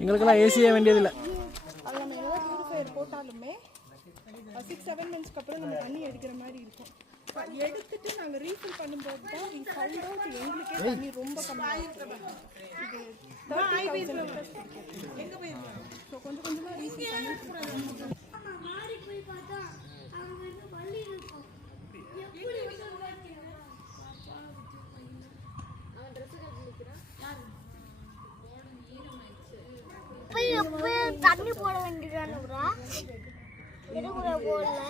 எங்களுக்கெல்லாம் ஏசியே வேண்டியதில்லை. அதில் நம்ம எதாவது பியூரிஃபையர் போட்டாலுமே 6-7 மந்த்ஸ்க்கு அப்புறம் நம்ம தண்ணி எடுக்கிற மாதிரி இருக்கும். எடுத்துட்டு நாங்கள் ரீஃபில் பண்ணும்போது தான் எங்களுக்கே தண்ணி ரொம்ப கம்மியாக இது 30,000 எங்கே போயிருக்கோம். ஸோ கொஞ்சம் கொஞ்சமாக ரீஃபில் பண்ணி தண்ணி போட வேண்டியதானே எதுக்குள்ள போடல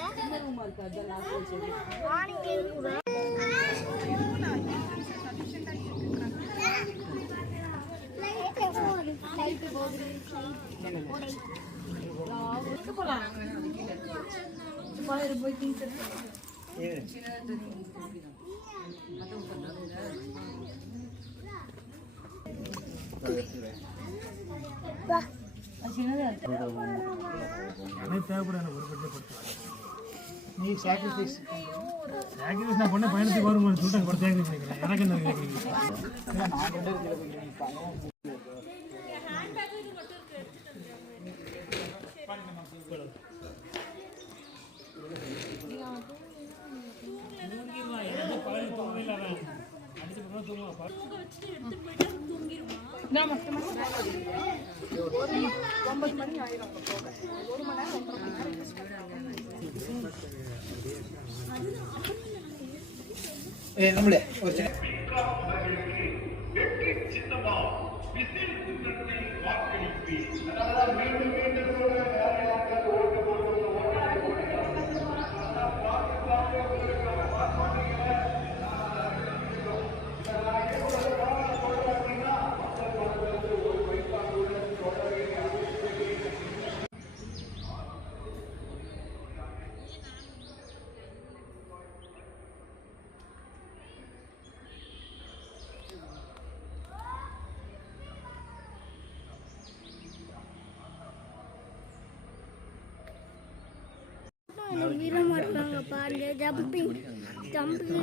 நீ சாக்ரிஃபைஸ் நான் பண்ண பயணத்துக்கு வரும்போது சொல்லிட்டு ஒரு தேங்க்ஸ் நினைக்கிறேன். எனக்கு என்ன கேட்குறீங்க? நம்மளே ஒரு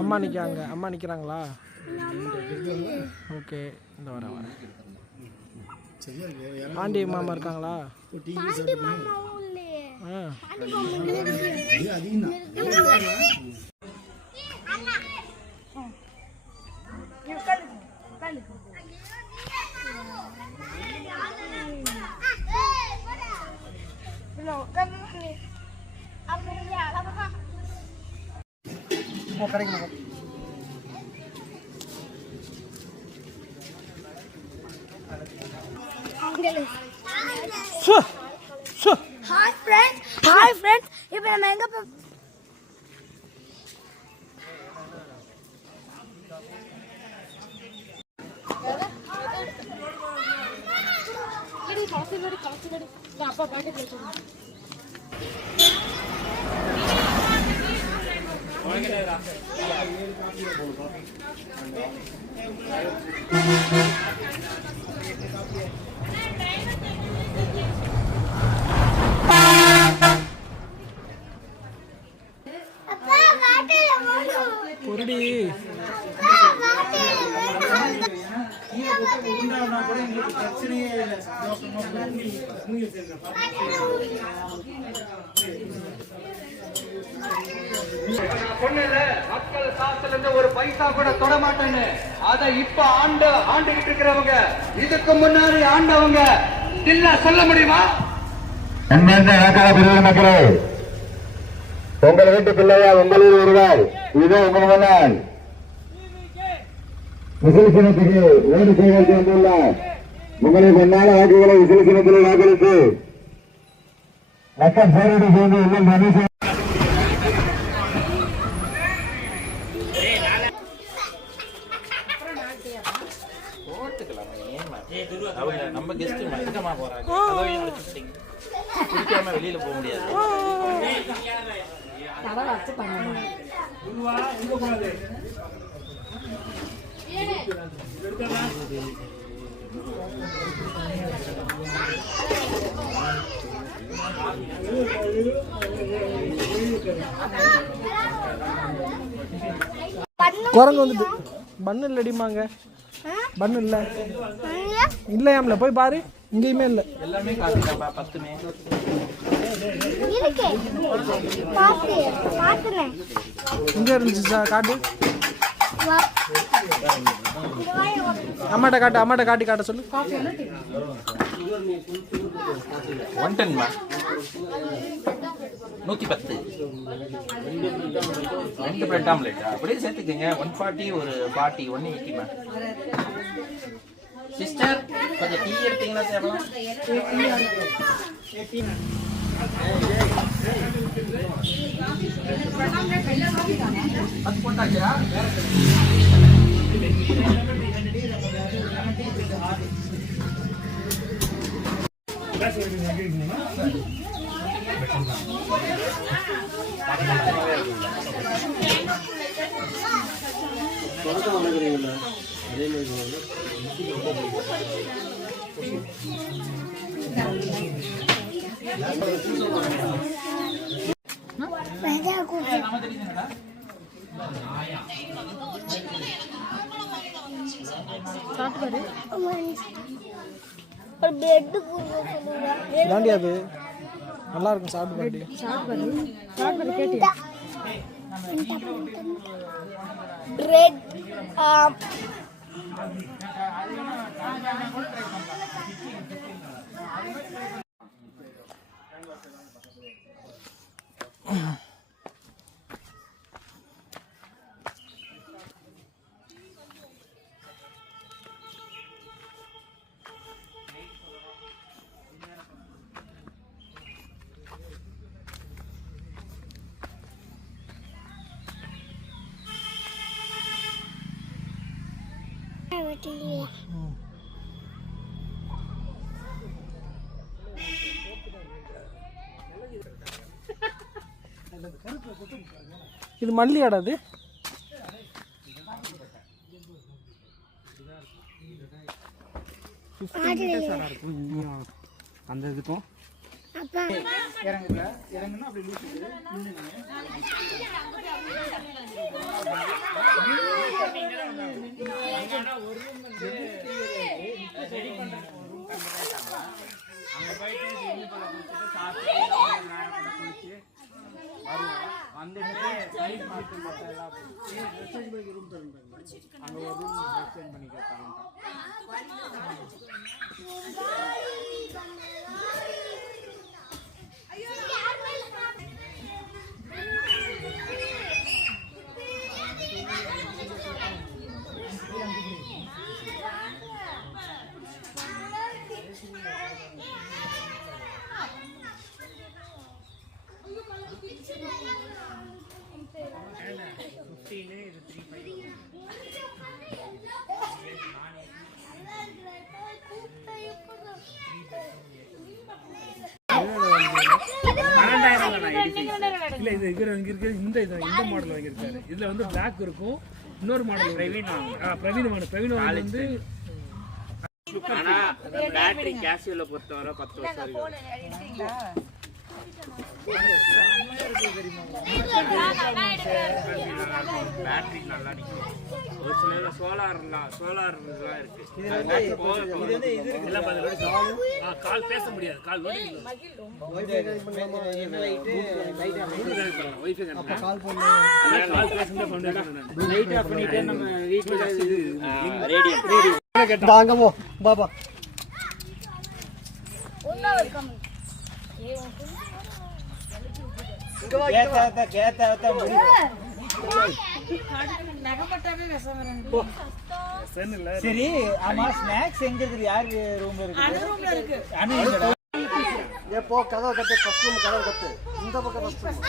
அம்மா நிற்காங்க. அம்மா நிற்கிறாங்களா? ஓகே, இந்த வரேன். ஆண்டி மாமா இருக்காங்களா? கிடைக்கும். ஹாய் ஃப்ரெண்ட்ஸ், இப்போ நம்ம எங்க அப்பா பாக்கெட் வச்சுருக்கோம். பொருடி பிரச்சனையே இல்லை. மக்கள் காசுல ஒரு பைசா கூட தொட மாட்டேன்னு அதை இப்ப ஆண்டுகிட்டு இருக்கிறவங்க, இதுக்கு முன்னாடி ஆண்டவங்க இல்ல சொல்ல முடியுமா? மக்களே, உங்கள் வீட்டு பிள்ளையா உங்களில் ஒருவர் இதோ உங்கள் முன்னால் விசிலிசினத்துக்கு ஓடு செய்ய சேர்ந்துள்ள உங்களை பொன்னால வாக்குகளை விசிலிசினத்தில் வாக்களித்து லட்சம் பேரோடு சேர்ந்து இன்னும் ரமேஷ் நம்ம கெஸ்ட் எங்கம்மா போறாங்க, வெளியில போக முடியாது. குரங்கு வந்துட்டு பண்ணு இல்லடிமாங்க பண்ணு இல்லை இல்லையாம்ல போய் பாரு இங்கேயுமே இல்லை எல்லாமே காசுதான்ப்பா 10மே இருக்கு பாத்துனே இங்கே இருந்துச்சு சார் காட்டு அம்மாட்ட காட்டி காட்ட சொல்லு 110மா 110 2 பிரெட் ஆம்லெட் அப்படியே சேர்த்துக்கங்க 140 ஒரு 40 180மா சிஸ்டர் கொஞ்சம் டீ எடுத்தீங்கன்னா சேரலாம் அது போட்டாச்சா ஒரு பிரெட் குடுங்க சொல்லுங்க தாண்டி அது நல்லா இருக்கும் சாப்பிட்டு பிரெட் இது மல்லியாடா அது அந்த இதுக்கும் இறங்குனா அப்படி இல்ல இது இங்க இந்த மாடல் வாங்கியிருக்காரு. இதுல வந்து பிளாக் இருக்கும், இன்னொரு மாடல் பிரவீன் வந்து ஆனா பேட்டரி கேஷுவல பொறுத்தவரை 10 வருஷம் வரைக்கும் பேட்டரி நல்லா நிக்கும். ஒரு சில சோலார் இதெல்லாம் இருக்கு. கால் பேச முடியாது, கால் வாங்கவோ பாபா சரி. ஆமா, ஸ்நாக்ஸ் எங்க இருக்குது? யாரு ரூம்ல இருக்கு? போ கதவை கட்டு, ஃபர்ஸ்ட் ரூம் கதவை கட்டு, இந்த பக்கம் ஃபர்ஸ்ட் ரூம்.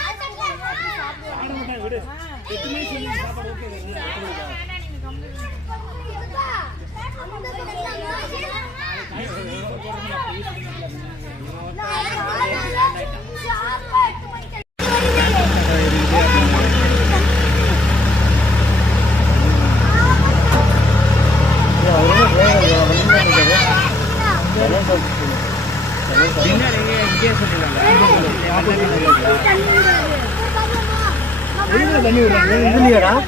தண்ணி விடுறாங்க.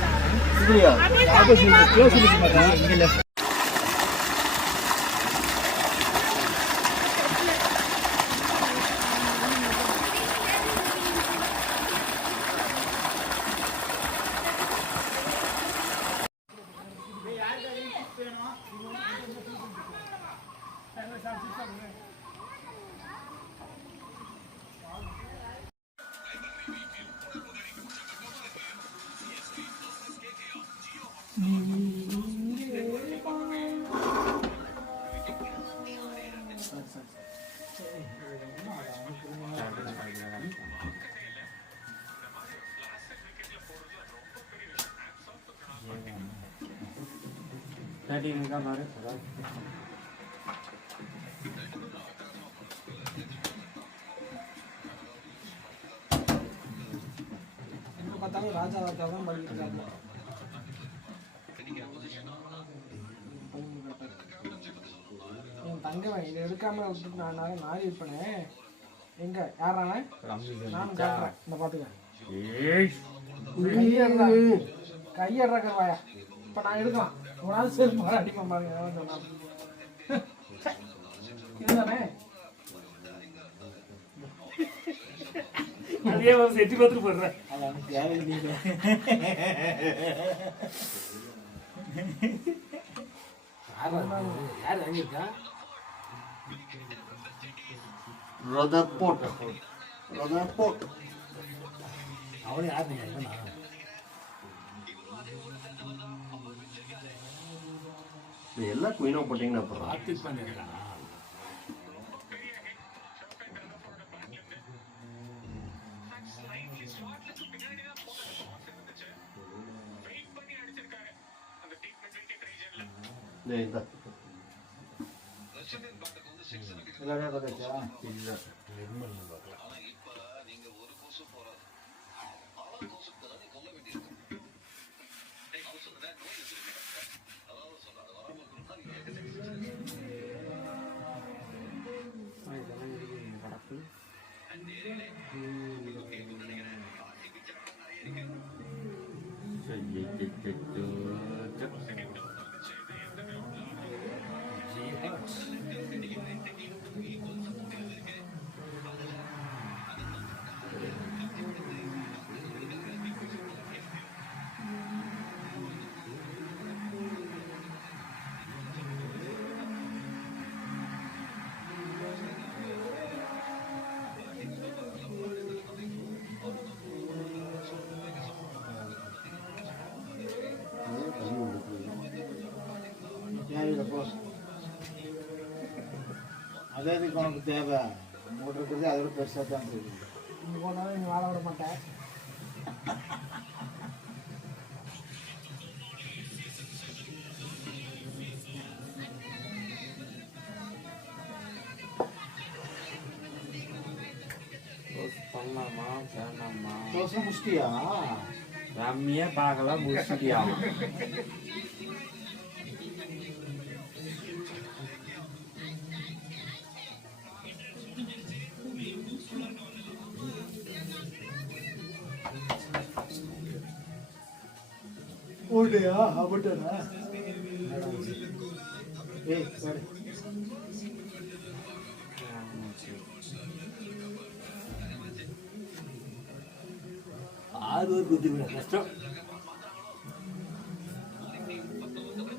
பார்த்தாலும் ராஜா ராஜா தான் பண்ணியிருக்காங்க. என் தங்கவன் இதை எடுக்காம விட்டுட்டு நான் நாரி இருப்பேனே. எங்க யாரான நானும் காட்டுறேன். இந்த பாத்துக்க கையடுற கருவாயா. இப்ப நான் எடுக்கலாம். ஒரு நாள் சேர்த்து மாதிரி அடிப்பேன் பாருங்க. சொன்னான் இதுதானே அதே வந்து எட்டி பார்த்துட்டு போடுறேன். யார் வாங்கியிருக்கா? அவனே யார் நீங்க? எல்லாம் குயினோ போட்டீங்கன்னா அப்புறம் ஆர்டிஸ்ட் பண்ணிருக்கான். அதே இதுக்கு உனக்கு தேவை மூட்டை இருக்கிறது அதோட பெருசாக தான் தெரியும். இங்கே போனாலும் நீ வாழ விட மாட்டேன். பண்ணலாமா வேணாமா? தோசை முடிச்சிட்டியா? ரம்மியே பார்க்கலாம் முடிச்சிட்டியா? ஓடியா அப்படின்னா ஏய் சரி ஆறு குத்தி விட கஷ்டம்.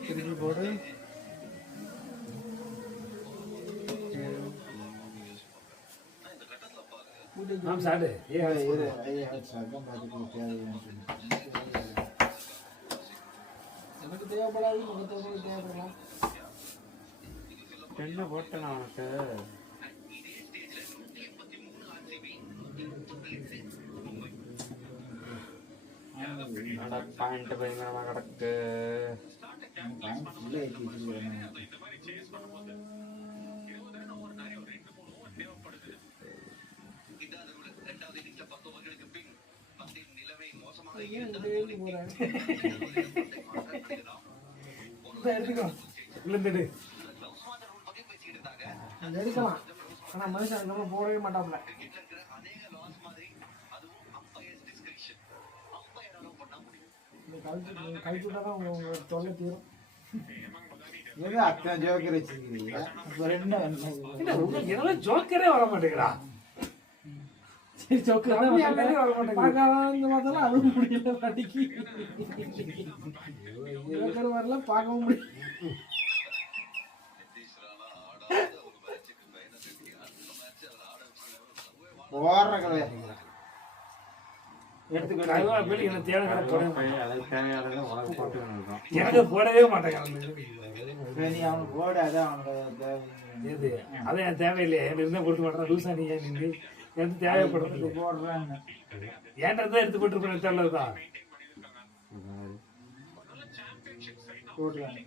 திருப்பி போடு. நாம் சாடு எனக்கு தேவைப்படாது, உங்களுக்கு தேவைப்படலாம். என்ன போட்டேன் அவனுக்கு? பாயிண்ட் பயங்கரமா கிடக்கு. எடுக்கலாம், ஆனா மனுஷன் அதுக்கப்புறம் போடவே மாட்டாப்ல. கழிச்சு விட்டா தான் உங்க தொல்லை தீரும். ஏதோ அத்தனை ஜோக்கர் வச்சிருக்கீங்க. அப்புறம் என்ன என்ன உங்களுக்கு எல்லாம் ஜோக்கரே வர மாட்டேங்கிறா. சரி ஜோக்கர் வர மாட்டேங்குது. பார்க்கலாம் இந்த மாதிரிலாம் அதுவும் முடியல அடிக்கி. ஜோக்கர் வரல பார்க்கவும் முடியல. போடுற கதை எடுத்துக்கிட்டு எனக்கு தேவையான போட்டு எனக்கு போடவே மாட்டேங்க. நீ அவனுக்கு போட அதான் அவனுக்கு எது அதான் எனக்கு தேவையில்லையே. எனக்கு இருந்தால் கொடுக்க மாட்டேன். லூசா நீ ஏன் நின்று எனக்கு தேவைப்படுறது போடுறான்னு ஏன்டா எடுத்து போட்டுருப்பேன் தெரியலதான். போடுறாங்க.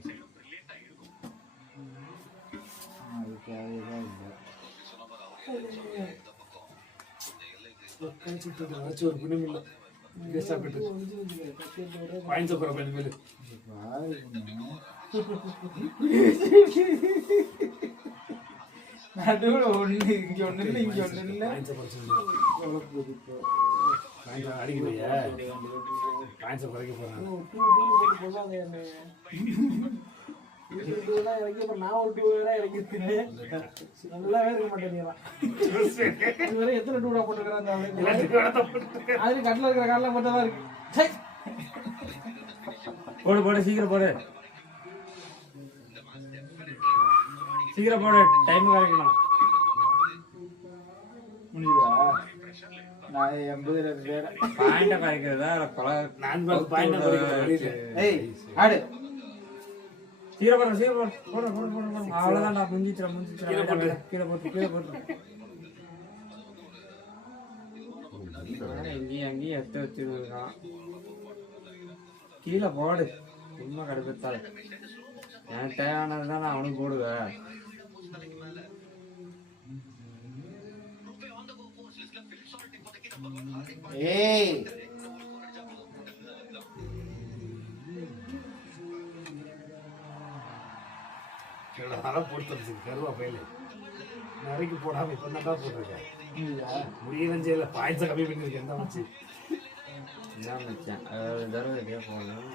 அது தேவையதான் இல்லை. வச்சு ஒரு புண்ணியம் இல்லை. சாப்பிட்டு பாயிண்ட் சாப்பிட்ற பையன் மேலே நடுவில் ஒன்று இங்கே ஒன்று இல்லை இங்கே ஒன்று இல்லை. அடிக்கலையா பாயிண்ட் குறைக்க போறாங்க. நான் ஒரு 2 இறக்கிருக்கேன். நல்லாவே இருக்க மாட்டேங்கிறான். இதுவரை எத்தனை 2 போட்டுக்கிறான். அது கட்டில இருக்கிற காலில் மட்டும் தான் இருக்கு. போடு போடு சீக்கிரம் போடு சீக்கிரம் போடு டைம் கரெக்டணும். முடியுதா? நான் 82 பாயிண்ட கரைக்கிறதா நான் பாயிண்ட் குறைக்கிறேன். ஏய் ஆடு சீக்கிரம் போடுறேன் சீக்கிரம் போடு போடு போடு போடு. அவ்வளோதான் நான் முடிஞ்சிக்கிறேன் கீழே போட்டு கீழே போட்டு எங்கேயும் அங்கேயும் எடுத்து வச்சுருக்கான். கீழே போடு சும்மா கடுப்பத்தால். எனக்கு தேவையானது தான் நான் அவனுக்கு போடுவேன். ஏய் அதெல்லாம் போட்டு கருவா பயில நிறைக்கு போடாம இப்போ தான் போட்டிருக்கேன். முடியலன்னு செய்யல பாயசம் கம்மி பண்ணிருக்கேன். எந்த வச்சு இதான் வச்சேன். அதாவது தடவை இதே போகணும்.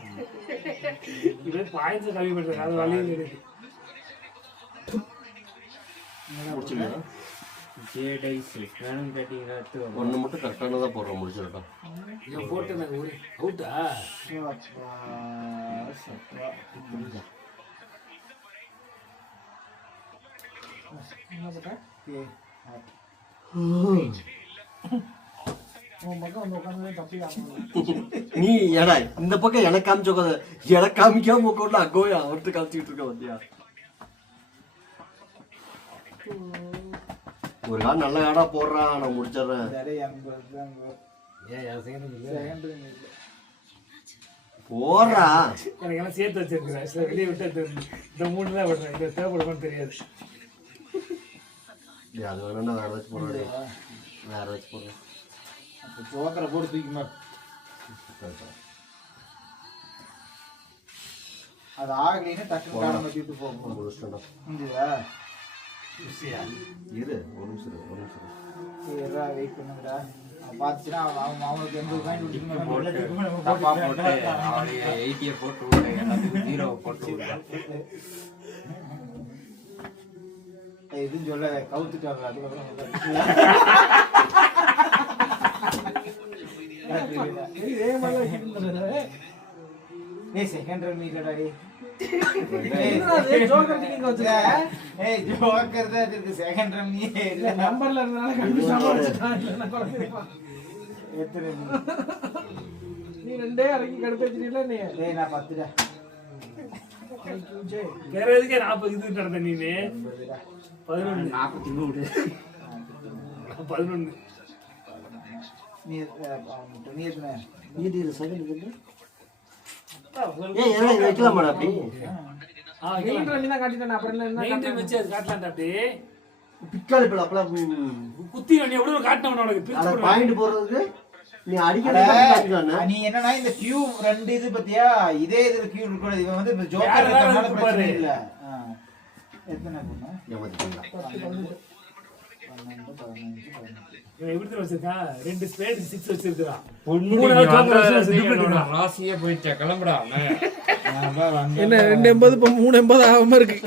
இப்படி பாயசம் கம்மி பண்ணிருக்கேன். அது வழியில் இருக்கு. ஜேடைஸ் வேணும் கேட்டீங்களா? ஒன்று மட்டும் கரெக்டானதாக போடுறோம் முடிச்சிடட்டும். இதை போட்டு நாங்கள் ஒரு அவுட்டா என்ன போட்டேன்? உன் பக்கம் வந்து உட்காந்து தப்பி ஆகணும். நீ ஏடா இந்த பக்கம் எனக்கு காமிச்சோக்காத. எனக்கு காமிக்காம உட்காந்து அங்கோயா அவர்கிட்ட காமிச்சிக்கிட்டு இருக்க வந்தியா? ஒரு கால் நல்ல காடா போடுறான், நான் முடிச்சிடுறேன். போடுறா எனக்கு எல்லாம் சேர்த்து வச்சிருக்கிறேன். சில வெளியே விட்டு இந்த 3 தான் விடுறேன். இதை தேவைப்படுமான்னு தெரியாது. அது வேணா வேற வச்சு போடுறேன். வேற வச்சு போடுறேன். ஜோக்கரை போட்டு தூக்கிமா. அது ஆகலைன்னு டக்குனு காலம் வச்சுட்டு போகும். முடிச்சிட்டா முடியுதா? இரு ஒரு நிமிஷம் வெயிட் பண்ணுங்கடா. பார்த்துச்சுன்னா அவனுக்கு 80 பாயிண்ட் போட்டு தப்பா போட்டு அவனுடைய 80 போட்டு விட்டு எல்லாத்துக்கும் 0 போட்டு விட்டேன். எதுவும் சொல்ல கவுத்துட்டாங்க. அதுக்கப்புறம் நீ செகண்ட் ரன் இல்லடாடி. ஜோக்கர் நீங்க வச்சிருக்க. ஏய் ஜோக்கர் தான் இருக்கு. செகண்ட் ரன் நீ இல்ல நம்பர்ல இருந்தால கண்டுபிடிச்சாம வச்சிட்டான். இல்ல குழப்பம். எத்தனை நீ 2 இறக்கி கடுப்பு வச்சிட்டீல நீ. ஏய் நான் 10 டா. வேற எதுக்கே 40 இது நடந்த நீனு 11 43 11 நீ நீ எத்தனை இது செகண்ட் இருக்கு. ஏய் என்ன இது வைக்கலாமாடா அப்படி? நீங்க ரன் தான் காட்டிட்டேன். அப்புறம் என்ன 90 வச்சு அது காட்டலாம்டா. அப்படியே பிக்கால இப்ப அப்பலாம் குத்தி நீ எவ்வளவு காட்டணும் உனக்கு அத பிரிச்சு பாயிண்ட் போடுறதுக்கு நீ அடிக்கடி நீ என்னன்னா இந்த கியூ 2 இது பத்தியா? இதே இதுல கியூ இருக்கணும். இவன் வந்து இந்த ஜோக்கர் இருக்கறனால பிரச்சனை இல்ல. எத்தனை பண்ணா? ஏமாத்திட்டீங்களா? இவன் எப்படி தெரியுமா வச்சிருக்கான்? 2 ஸ்பேட் 6 வச்சிருக்கான். பொண்ணு ராசியே போயிடுச்சா கிளம்புடா என்ன 280 இப்போ 380 ஆகாம இருக்கு.